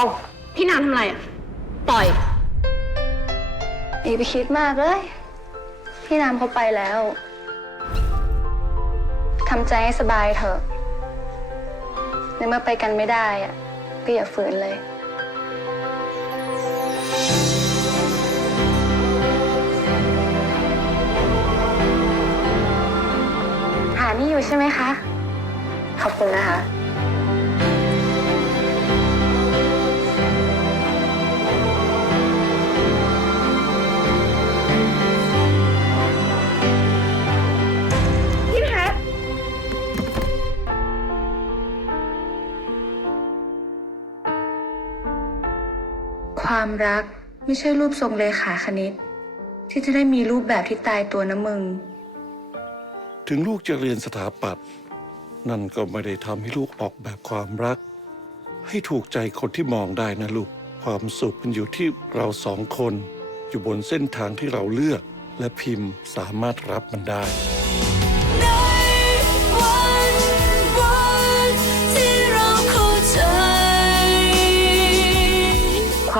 อง พี่นางทำอะไรอะ ต่อย เอกไปคิดมากเลย พี่นามเขาไปแล้วทำใจให้สบายเถอะในเมื่อไปกันไม่ได้อะก็อย่าฝืนเลย หานี่อยู่ใช่ไหมคะ ขอบคุณนะคะ ความรักไม่ใช่รูปทรงเลขาคณิต ที่จะได้มีรูปแบบที่ตายตัวนะมึง ถึงลูกจะเรียนสถาปัตย์นั่นก็ไม่ได้ทำให้ลูกออกแบบความรัก ให้ถูกใจคนที่มองได้นะลูก ความสุขมันอยู่ที่เราสองคน อยู่บนเส้นทางที่เราเลือก และพิมพ์สามารถรับมันได้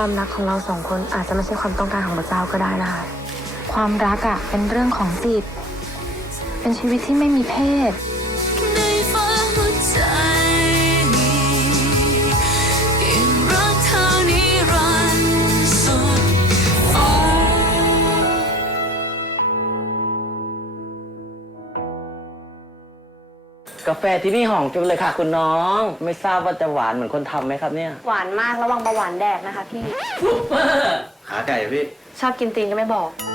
ความรักของเราสองคนอาจจะไม่ใช่ความต้องการของพระเจ้าก็ได้นะคะ ความรักอะ่ะเป็นเรื่องของจิต เป็นชีวิตที่ไม่มีเพศ กาแฟที่นี่หอมจังเลยค่ะ คุณน้อง ไม่ทราบว่าจะหวานเหมือนคนทำไหมครับเนี่ย หวานมากระวังเบาหวานแดกนะคะพี่ขาไก่พี่ ชอบกินตีนก็ไม่บอกอ